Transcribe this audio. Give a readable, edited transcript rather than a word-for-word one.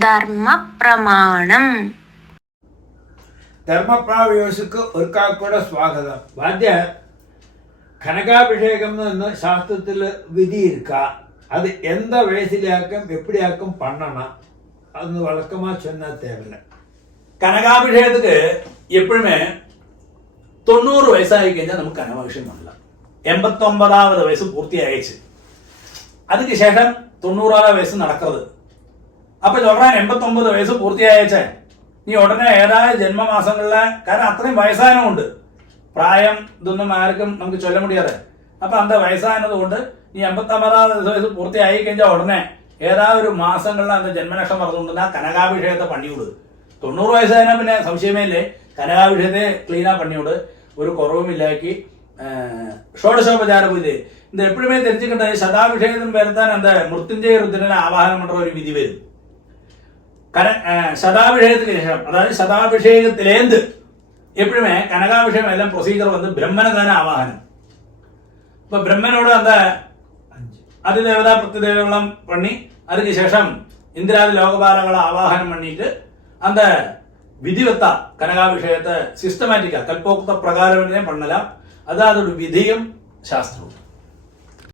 ധർമ്മ പ്രമാണം. ധർമ്മപ്രാവ്യോസിക്ക് ഒരിക്കൽ സ്വാഗതം. വാദ്യ கனகாபிஷேகம் சாஸ்திரத்தில் விதி இருக்கா? அது எந்த வயசுலயாக்கும் எப்படியாக்கும் பண்ணணும்? அது வழக்கமா சொன்னா தேவையில்லை. கனகாபிஷேகத்துக்கு எப்பவுமே 90 வயசாகி കഴിഞ്ഞാൽ നമുക്ക് കനകാഭിഷേകം பண்ணலாம். 89வது വയസ്സ് പൂർത്തിയായിച്ച് அதுக்கு ശേഷം 90வது വയസ്സ് നടക്കരുത്. അപ്പൊ ഉടനെ 89 വയസ്സ് പൂർത്തിയായച്ചേ നീ ഉടനെ ഏതായ ജന്മമാസങ്ങളിലെ, കാരണം അത്രയും വയസ്സായതുകൊണ്ട് പ്രായം ഇതൊന്നും ആർക്കും നമുക്ക് ചൊല്ല മുടിയാതെ. അപ്പൊ അന്ത വയസ്സായത് കൊണ്ട് നീ 89வது വയസ്സ് പൂർത്തിയായി കഴിഞ്ഞാൽ ഉടനെ ഏതായ ഒരു മാസങ്ങളിലെ അന്ത ജന്മനക്ഷം പറഞ്ഞുകൊണ്ട് ആ കനകാഭിഷേകത്തെ പണിയോട്. 90 വയസ്സായതിനാ പിന്നെ സംശയമേ ഇല്ലേ, കനകാഭിഷേകത്തെ ക്ലീനാ പണിയോട് ഒരു കുറവുമില്ലാക്കി ഷോഡശോപചാര പൂജ. ഇത് എപ്പോഴുമേ தெரிஞ்சுக்கிட்ட ശതാഭിഷേകം വരുത്താൻ എന്താ മൃത്യുഞ്ജയ രുദ്രനെ ആവാഹനം പண்ற ഒരു വിധി വരും. ശതാഭിഷേകത്തിന് ശേഷം, അതായത് ശതാഭിഷേകത്തിലേന്ത് എപ്പോഴുമേ കനകാഭിഷേകം എല്ലാം പ്രൊസീജർ വന്ന് ബ്രഹ്മനദാന ആവാഹനം. ഇപ്പൊ ബ്രഹ്മനോട് എന്താ അതിദേവതാ പ്രത്യദേവതകളും പണി, അതിന് ശേഷം ഇന്ദ്രാദി ലോകപാലകളെ ആവാഹനം പണിയിട്ട് அந்த விதிவத்தா கனகாபிஷேகத்தை சிஸ்டமேட்டிக்கா கல்போக்த பிரகாரம் பண்ணலாம். அது அதோட விதியும் சாஸ்திரம்.